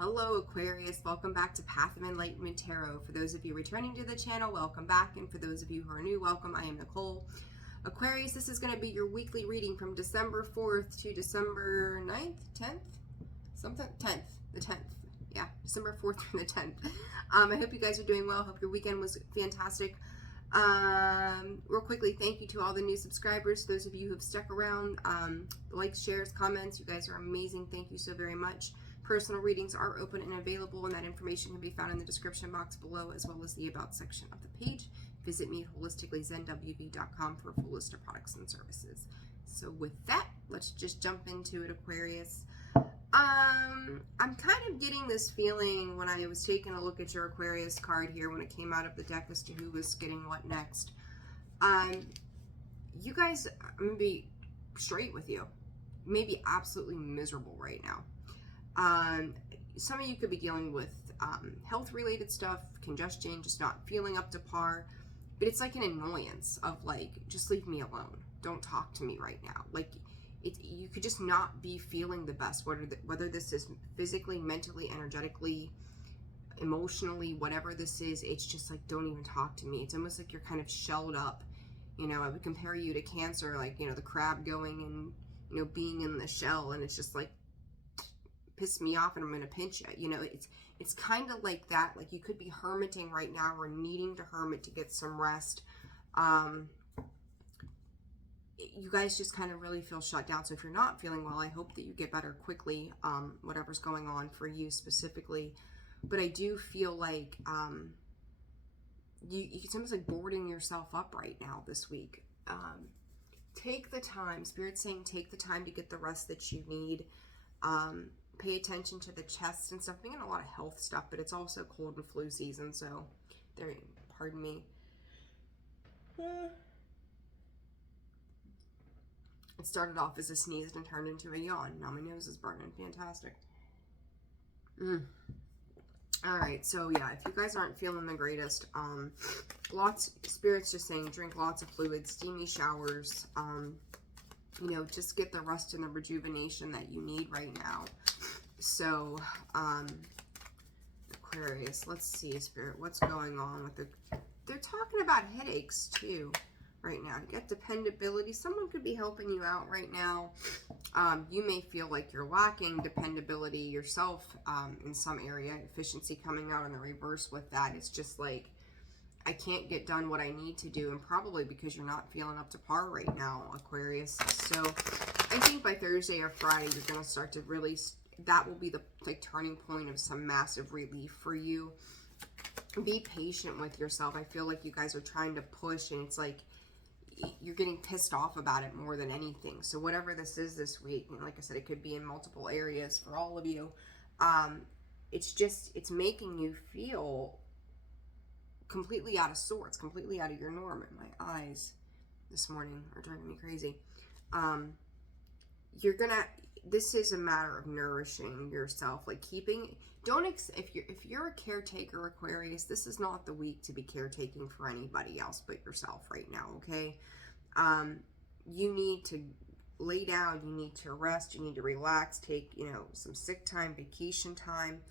Hello Aquarius, welcome back to Path of Enlightenment Tarot. For those of you returning to the channel, welcome back, and for those of you who are new, welcome. I am Nicole. Aquarius, this is going to be your weekly reading from December 4th to December 9th, 10th? Something? 10th. The 10th. Yeah, December 4th through the 10th. I hope you guys are doing well. Hope your weekend was fantastic. Real quickly, thank you to all the new subscribers, those of you who have stuck around. Likes, shares, comments, you guys are amazing. Thank you so very much. Personal readings are open and available, and that information can be found in the description box below, as well as the About section of the page. Visit me at holisticallyzenwv.com for a full list of products and services. So with that, let's just jump into it, Aquarius. I'm kind of getting this feeling when I was taking a look at your Aquarius card here when it came out of the deck as to who was getting what next. You guys, I'm going to be straight with you, maybe absolutely miserable right now. Some of you could be dealing with health related stuff, congestion, just not feeling up to par, but it's like an annoyance of like, just leave me alone. Don't talk to me right now. Like you could just not be feeling the best, whether this is physically, mentally, energetically, emotionally, whatever this is. It's just like, don't even talk to me. It's almost like you're kind of shelled up. You know, I would compare you to Cancer, like, you know, the crab going and, you know, being in the shell, and it's just like, piss me off and I'm gonna pinch it. You know, it's kind of like that. Like you could be hermiting right now or needing to hermit to get some rest. You guys just kind of really feel shut down. So if you're not feeling well, I hope that you get better quickly, whatever's going on for you specifically. But I do feel like it's almost like boarding yourself up right now this week. Take the time, Spirit's saying take the time to get the rest that you need. Pay attention to the chest and stuff. I'm getting a lot of health stuff, but it's also cold and flu season, so there, pardon me. It started off as a sneeze and turned into a yawn. Now my nose is burning. Fantastic. Alright, so yeah, if you guys aren't feeling the greatest, Spirit's just saying drink lots of fluids, steamy showers, you know, just get the rest and the rejuvenation that you need right now. So, Aquarius, let's see, Spirit, what's going on with they're talking about headaches too right now. You got dependability. Someone could be helping you out right now. You may feel like you're lacking dependability yourself in some area. Efficiency coming out in the reverse with that. It's just like, I can't get done what I need to do, and probably because you're not feeling up to par right now, Aquarius. So I think by Thursday or Friday, you're going to start to really, that will be the like turning point of some massive relief for you. Be patient with yourself. I feel like you guys are trying to push, and it's like you're getting pissed off about it more than anything. So whatever this is this week, and like I said, it could be in multiple areas for all of you. It's making you feel completely out of sorts, completely out of your norm. And my eyes this morning are driving me crazy. This is a matter of nourishing yourself, like keeping, if you're a caretaker, Aquarius, this is not the week to be caretaking for anybody else but yourself right now, okay? You need to lay down, you need to rest, you need to relax, take, you know, some sick time, vacation time.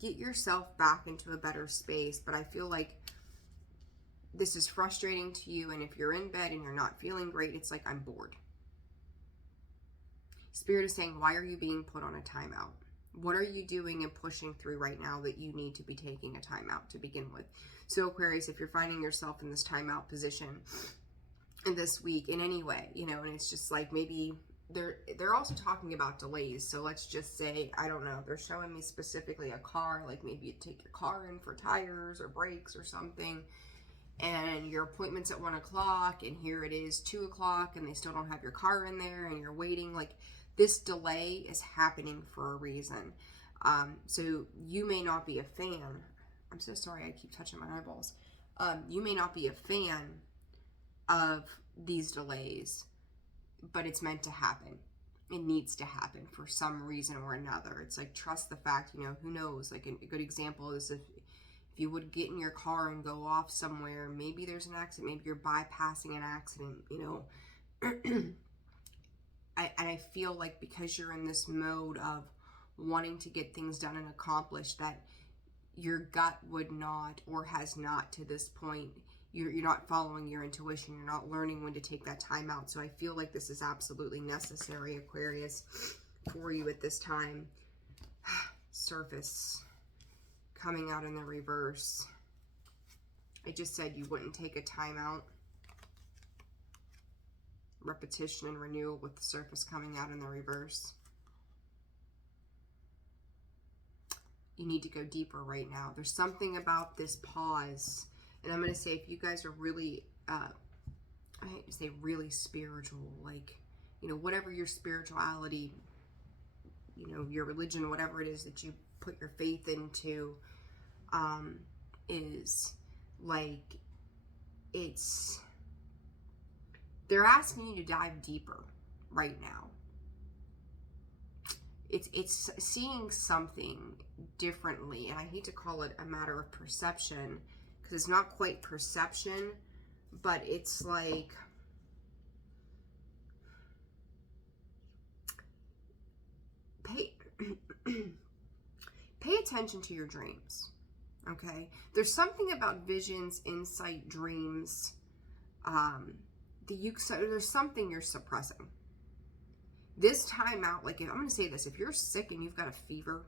Get yourself back into a better space. But I feel like this is frustrating to you, and if you're in bed and you're not feeling great, it's like, I'm bored. Spirit is saying, why are you being put on a timeout? What are you doing and pushing through right now that you need to be taking a timeout to begin with? So Aquarius, if you're finding yourself in this timeout position in this week in any way, you know, and it's just like maybe they're also talking about delays. So let's just say, I don't know, they're showing me specifically a car, like maybe you take your car in for tires or brakes or something, and your appointment's at 1 o'clock, and here it is 2 o'clock, and they still don't have your car in there, and you're waiting. Like, this delay is happening for a reason. So you may not be a fan. I'm so sorry, I keep touching my eyeballs. You may not be a fan of these delays, but it's meant to happen. It needs to happen for some reason or another. It's like, trust the fact, you know, who knows? Like a good example is if you would get in your car and go off somewhere, maybe there's an accident, maybe you're bypassing an accident, you know. I feel like because you're in this mode of wanting to get things done and accomplished that your gut would not, or has not to this point. You're not following your intuition. You're not learning when to take that time out. So I feel like this is absolutely necessary, Aquarius, for you at this time. Surface coming out in the reverse. I just said you wouldn't take a time out. Repetition and renewal with the Surface coming out in the reverse. You need to go deeper right now. There's something about this pause. And I'm going to say, if you guys are really, I hate to say really spiritual, like, you know, whatever your spirituality, you know, your religion, whatever it is that you put your faith into, is like, they're asking you to dive deeper right now. It's seeing something differently, and I hate to call it a matter of perception, because it's not quite perception, but it's like, pay attention to your dreams, okay? There's something about visions, insight, dreams, there's something you're suppressing. This time out, like, I'm going to say this, if you're sick and you've got a fever,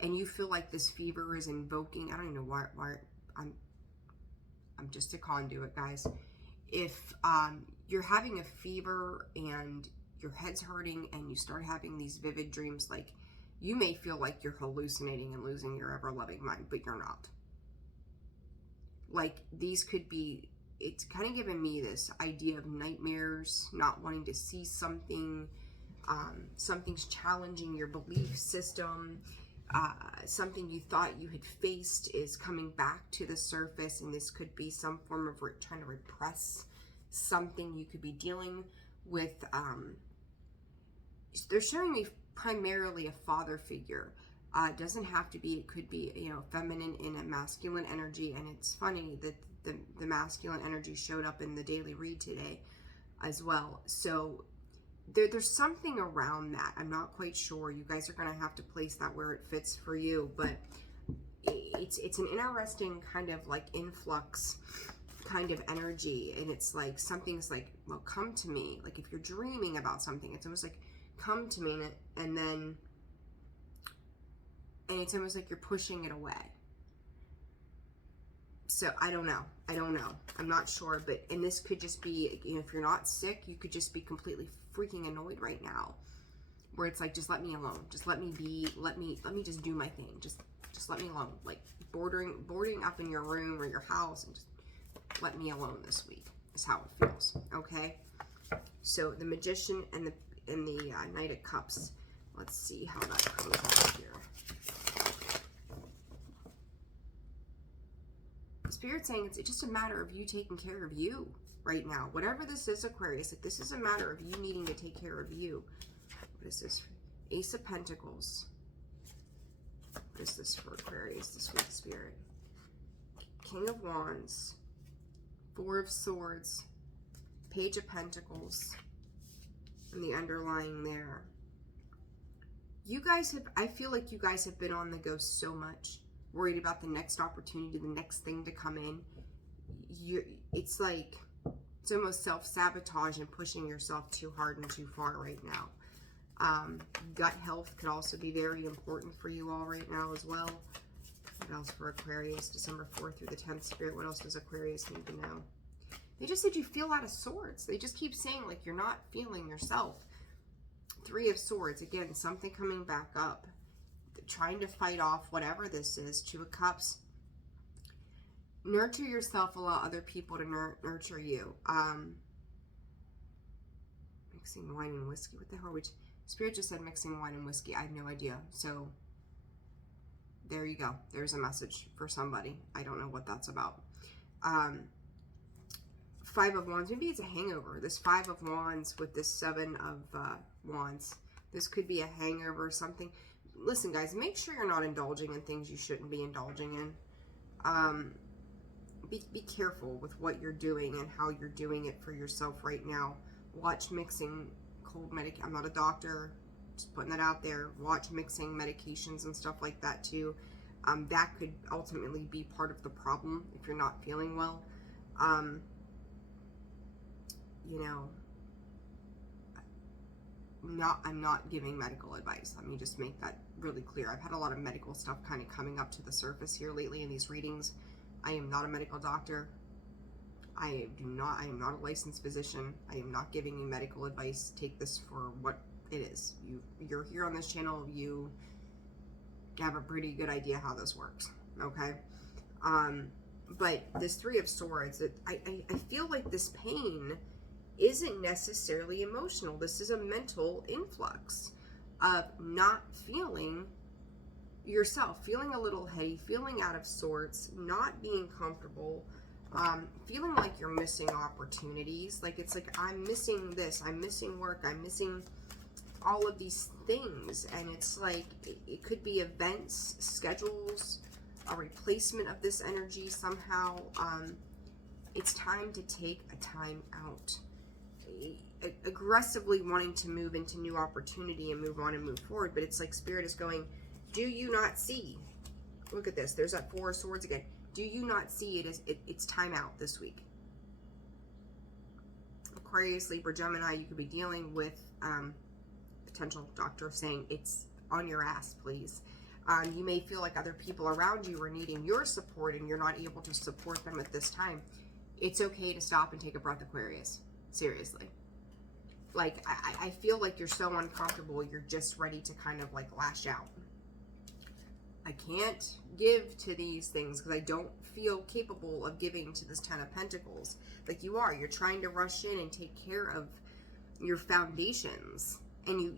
and you feel like this fever is invoking, I don't even know why I'm just a conduit, guys. If you're having a fever and your head's hurting and you start having these vivid dreams, like, you may feel like you're hallucinating and losing your ever-loving mind, but you're not. Like, these could be, it's kind of giving me this idea of nightmares, not wanting to see something, something's challenging your belief system, something you thought you had faced is coming back to the surface, and this could be some form of trying to repress something you could be dealing with. They're showing me primarily a father figure. It doesn't have to be, it could be, you know, feminine in a masculine energy, and it's funny that the masculine energy showed up in the daily read today as well. So there's something around that. I'm not quite sure. You guys are going to have to place that where it fits for you, but it's an interesting kind of like influx kind of energy, and it's like something's like, well, come to me. Like, if you're dreaming about something, it's almost like, come to me, and then it's almost like you're pushing it away. So I don't know. I'm not sure, but, and this could just be, you know, if you're not sick, you could just be completely freaking annoyed right now, where it's like, just let me alone. Just let me be, let me just do my thing. Just let me alone. Like boarding up in your room or your house, and just let me alone this week is how it feels. Okay. So the Magician and the Knight of Cups. Let's see how that comes out here. Spirit saying it's just a matter of you taking care of you right now. Whatever this is, Aquarius, like, this is a matter of you needing to take care of you. What is this? Ace of Pentacles. What is this for Aquarius this week, Spirit? King of Wands. Four of Swords. Page of Pentacles. And the underlying there. You guys have, I feel like you guys have been on the go so much. Worried about the next opportunity, the next thing to come in. It's like, it's almost self-sabotage and pushing yourself too hard and too far right now. Gut health could also be very important for you all right now as well. What else for Aquarius? December 4th through the 10th, Spirit. What else does Aquarius need to know? They just said you feel out of sorts. They just keep saying, like, you're not feeling yourself. Three of Swords. Again, something coming back up. Trying to fight off whatever this is. Two of Cups. Nurture yourself, allow other people to nurture you. Mixing wine and whiskey. What the hell are we... Spirit just said mixing wine and whiskey. I have no idea. So, there you go. There's a message for somebody. I don't know what that's about. Five of Wands. Maybe it's a hangover. This Five of Wands with this Seven of Wands. This could be a hangover or something. Listen, guys, make sure you're not indulging in things you shouldn't be indulging in. Be careful with what you're doing and how you're doing it for yourself right now. Watch mixing cold medic. I'm not a doctor. Just putting that out there. Watch mixing medications and stuff like that too. That could ultimately be part of the problem if you're not feeling well. You know, I'm not giving medical advice. Let me just make that really clear. I've had a lot of medical stuff kind of coming up to the surface here lately in these readings. I am not a medical doctor. I am not a licensed physician. I am not giving you medical advice. Take this for what it is. You're here on this channel. You have a pretty good idea how this works. Okay. But this Three of Swords, I feel like this pain isn't necessarily emotional. This is a mental influx of not feeling yourself, feeling a little heady, feeling out of sorts, not being comfortable, feeling like you're missing opportunities. Like it's like, I'm missing this, I'm missing work, I'm missing all of these things. And it's like, it could be events, schedules, a replacement of this energy somehow. It's time to take a time out. Aggressively wanting to move into new opportunity and move on and move forward, but it's like Spirit is going, do you not see? Look at this. There's that Four of Swords again. Do you not see it's time out this week? Aquarius, Libra, Gemini, you could be dealing with potential doctor saying it's on your ass, please. You may feel like other people around you are needing your support and you're not able to support them at this time. It's okay to stop and take a breath, Aquarius. Seriously. Like, I feel like you're so uncomfortable, you're just ready to kind of like lash out. I can't give to these things because I don't feel capable of giving to this Ten of Pentacles. Like you are. You're trying to rush in and take care of your foundations. And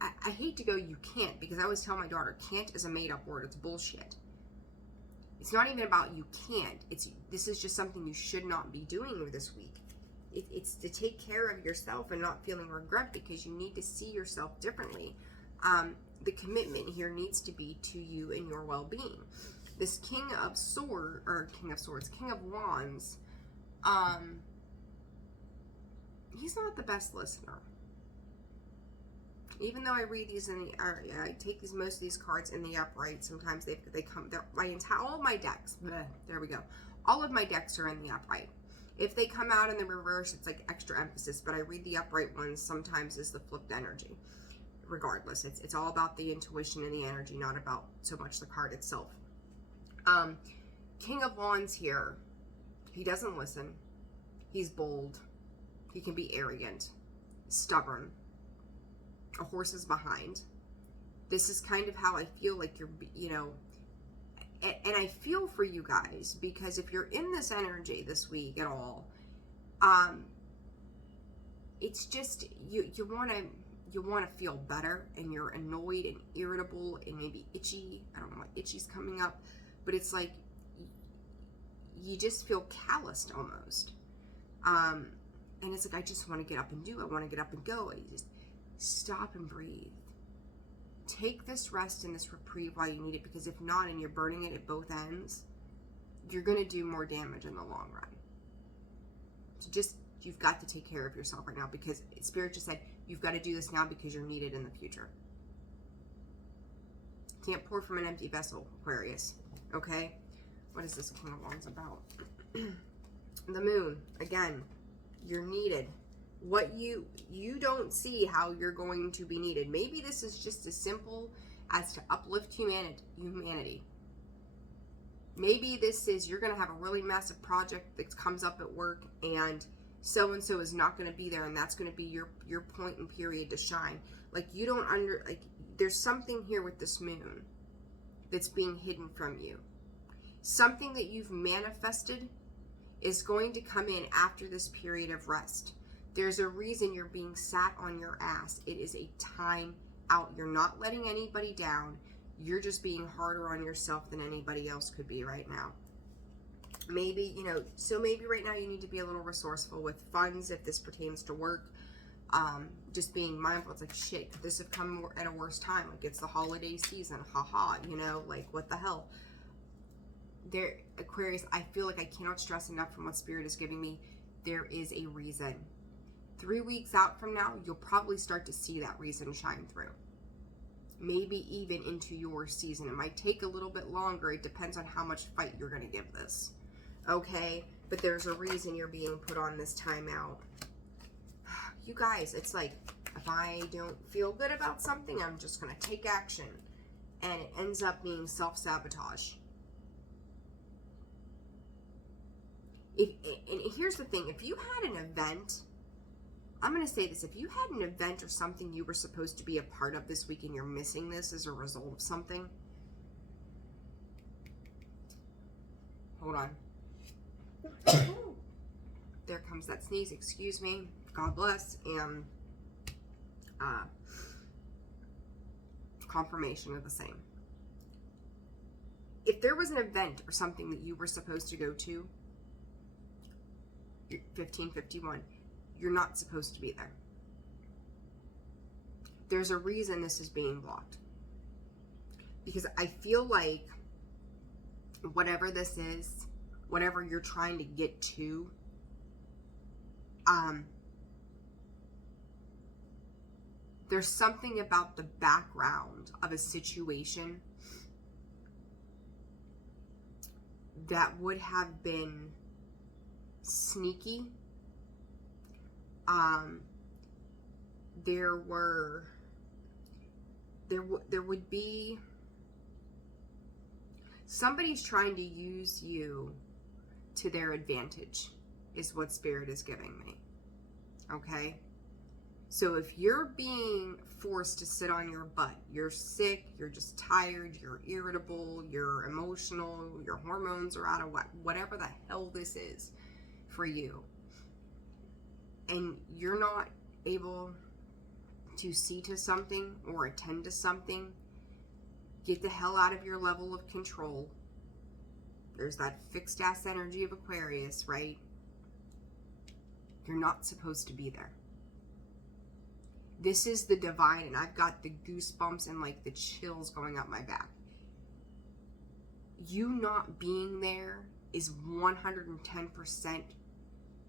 I hate to go you can't, because I always tell my daughter, can't is a made-up word. It's bullshit. It's not even about you can't. This is just something you should not be doing this week. It's to take care of yourself and not feeling regret, because you need to see yourself differently. The commitment here needs to be to you and your well-being. This King of Wands, he's not the best listener. Even though I read these I take most of these cards in the upright. Sometimes they come. All of my decks. There we go. All of my decks are in the upright. If they come out in the reverse, it's like extra emphasis. But I read the upright ones sometimes as the flipped energy. Regardless, it's all about the intuition and the energy, not about so much the card itself. King of Wands here. He doesn't listen. He's bold. He can be arrogant, stubborn. A horse is behind. This is kind of how I feel like you're, and I feel for you guys, because if you're in this energy this week at all, it's just, you want to feel better, and you're annoyed and irritable and maybe itchy. I don't know why itchy's coming up, but it's like, you just feel calloused almost. And it's like, I just want to get up and do. I want to get up and go. I just stop and breathe. Take this rest and this reprieve while you need it, because if not, and you're burning it at both ends, you're going to do more damage in the long run. So you've got to take care of yourself right now, because Spirit just said, you've got to do this now because you're needed in the future. Can't pour from an empty vessel, Aquarius. Okay? What is this King of Wands about? The Moon. Again, you're needed. What you don't see how you're going to be needed. Maybe this is just as simple as to uplift humanity. Maybe this is, you're going to have a really massive project that comes up at work, and so-and-so is not going to be there, and that's going to be your point and period to shine. Like, you don't there's something here with this moon that's being hidden from you. Something that you've manifested is going to come in after this period of rest. There's a reason you're being sat on your ass. It is a time out. You're not letting anybody down. You're just being harder on yourself than anybody else could be right now. Maybe, so maybe right now you need to be a little resourceful with funds if this pertains to work. Just being mindful. It's like, shit, could this have come at a worse time? Like, it's the holiday season. Haha, like, what the hell? There, Aquarius, I feel like I cannot stress enough from what Spirit is giving me. There is a reason. 3 weeks out from now, you'll probably start to see that reason shine through. Maybe even into your season. It might take a little bit longer. It depends on how much fight you're going to give this. Okay? But there's a reason you're being put on this timeout. You guys, it's like, if I don't feel good about something, I'm just going to take action. And it ends up being self-sabotage. And here's the thing. If you had an event, I'm going to say this. If you had an event or something you were supposed to be a part of this week and you're missing this as a result of something. Hold on. There comes that sneeze. Excuse me. God bless. And confirmation of the same. If there was an event or something that you were supposed to go to, 1551, you're not supposed to be there. There's a reason this is being blocked. Because I feel like whatever this is, whatever you're trying to get to, there's something about the background of a situation that would have been sneaky. There would be somebody's trying to use you to their advantage, is what Spirit is giving me. Okay? So if you're being forced to sit on your butt, you're sick, you're just tired, you're irritable, you're emotional, your hormones are out of whack, whatever the hell this is for you, and you're not able to see to something or attend to something, get the hell out of your level of control. There's that fixed ass energy of Aquarius, right? You're not supposed to be there. This is the divine, and I've got the goosebumps and like the chills going up my back. You not being there is 110%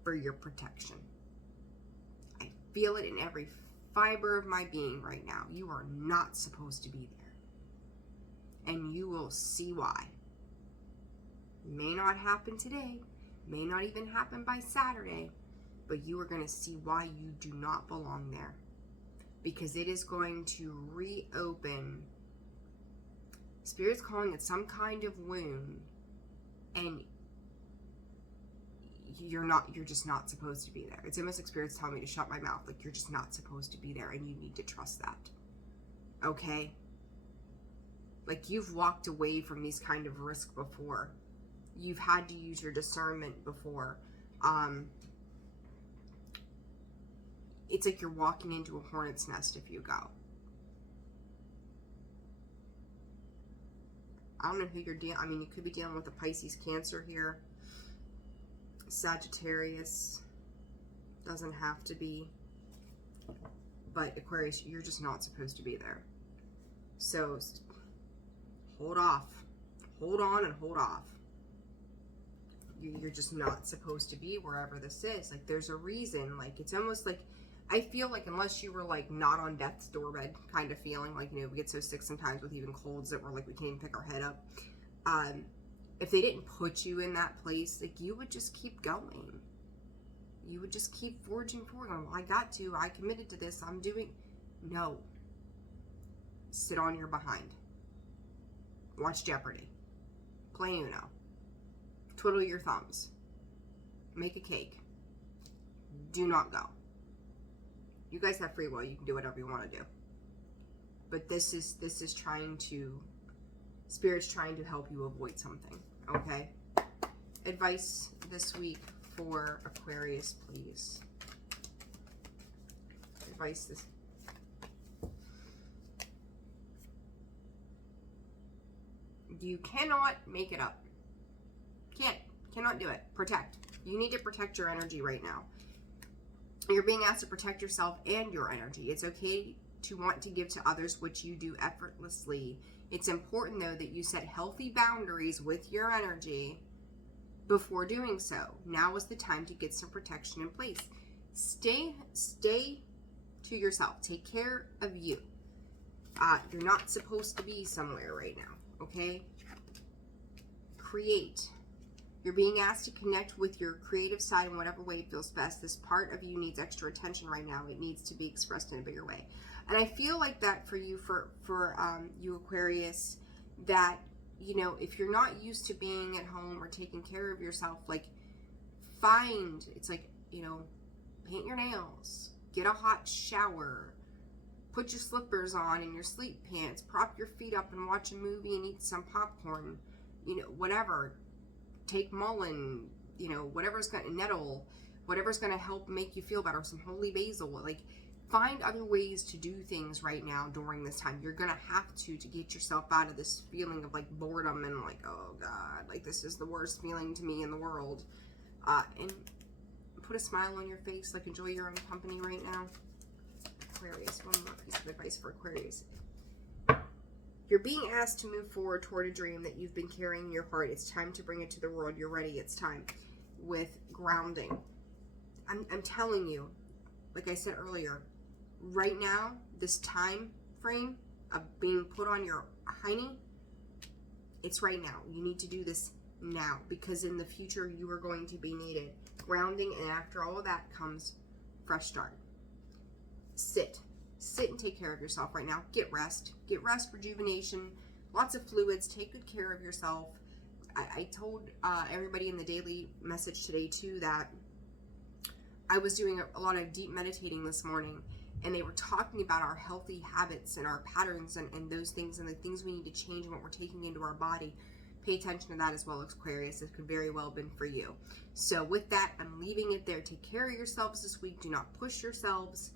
for your protection. I feel it in every fiber of my being right now. You are not supposed to be there. And you will see why. May not happen today, may not even happen by Saturday, but you are going to see why you do not belong there. Because it is going to reopen. Spirit's calling it some kind of wound, and you're just not supposed to be there. It's almost like Spirit's telling me to shut my mouth. Like, you're just not supposed to be there, and you need to trust that. Okay? Like, you've walked away from these kind of risks before. You've had to use your discernment before. It's like you're walking into a hornet's nest if you go. I don't know who you're dealing. I mean, you could be dealing with a Pisces, Cancer here. Sagittarius. Doesn't have to be. But Aquarius, you're just not supposed to be there. So, hold off. Hold on and hold off. You're just not supposed to be wherever this is. Like, there's a reason. Like, it's almost like, I feel like unless you were like not on death's doorbed kind of feeling, like, you know, we get so sick sometimes with even colds that we're like, we can't even pick our head up. If they didn't put you in that place, like, you would just keep going. You would just keep forging forward. Well, I got to, I committed to this, I'm doing. No. Sit on your behind. Watch Jeopardy. Play Uno. Twiddle your thumbs. Make a cake. Do not go. You guys have free will. You can do whatever you want to do. But this is trying to, Spirit's trying to help you avoid something. Okay? Advice this week for Aquarius, please. Advice this. You cannot make it up. Cannot do it. Protect. You need to protect your energy right now. You're being asked to protect yourself and your energy. It's okay to want to give to others, which you do effortlessly. It's important, though, that you set healthy boundaries with your energy before doing so. Now is the time to get some protection in place. Stay to yourself. Take care of you. You're not supposed to be somewhere right now, okay? Create. You're being asked to connect with your creative side in whatever way feels best. This part of you needs extra attention right now. It needs to be expressed in a bigger way. And I feel like that for you, for you Aquarius, that, you know, if you're not used to being at home or taking care of yourself, like, it's like, you know, paint your nails, get a hot shower, put your slippers on and your sleep pants, prop your feet up and watch a movie and eat some popcorn, you know, whatever. Take mullein, you know, whatever's going to help make you feel better, some holy basil. Like, find other ways to do things right now during this time. You're going to have to get yourself out of this feeling of like boredom and like, oh God, like this is the worst feeling to me in the world. And put a smile on your face, like enjoy your own company right now. Aquarius, one more piece of advice for Aquarius. You're being asked to move forward toward a dream that you've been carrying in your heart. It's time to bring it to the world. You're ready. It's time. With grounding. I'm telling you, like I said earlier, right now, this time frame of being put on your hiney, it's right now. You need to do this now, because in the future you are going to be needed. Grounding, and after all of that comes fresh start. Sit and take care of yourself right now. Get rest, rejuvenation, lots of fluids. Take good care of yourself. I told everybody in the daily message today too that I was doing a lot of deep meditating this morning, and they were talking about our healthy habits and our patterns and those things and the things we need to change and what we're taking into our body. Pay attention to that as well, Aquarius. It could very well have been for you. So with that, I'm leaving it there. Take care of yourselves this week. Do not push yourselves.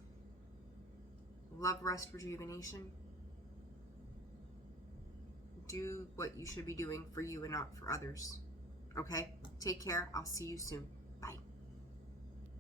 Love, rest, rejuvenation. Do what you should be doing for you and not for others. Okay? Take care. I'll see you soon.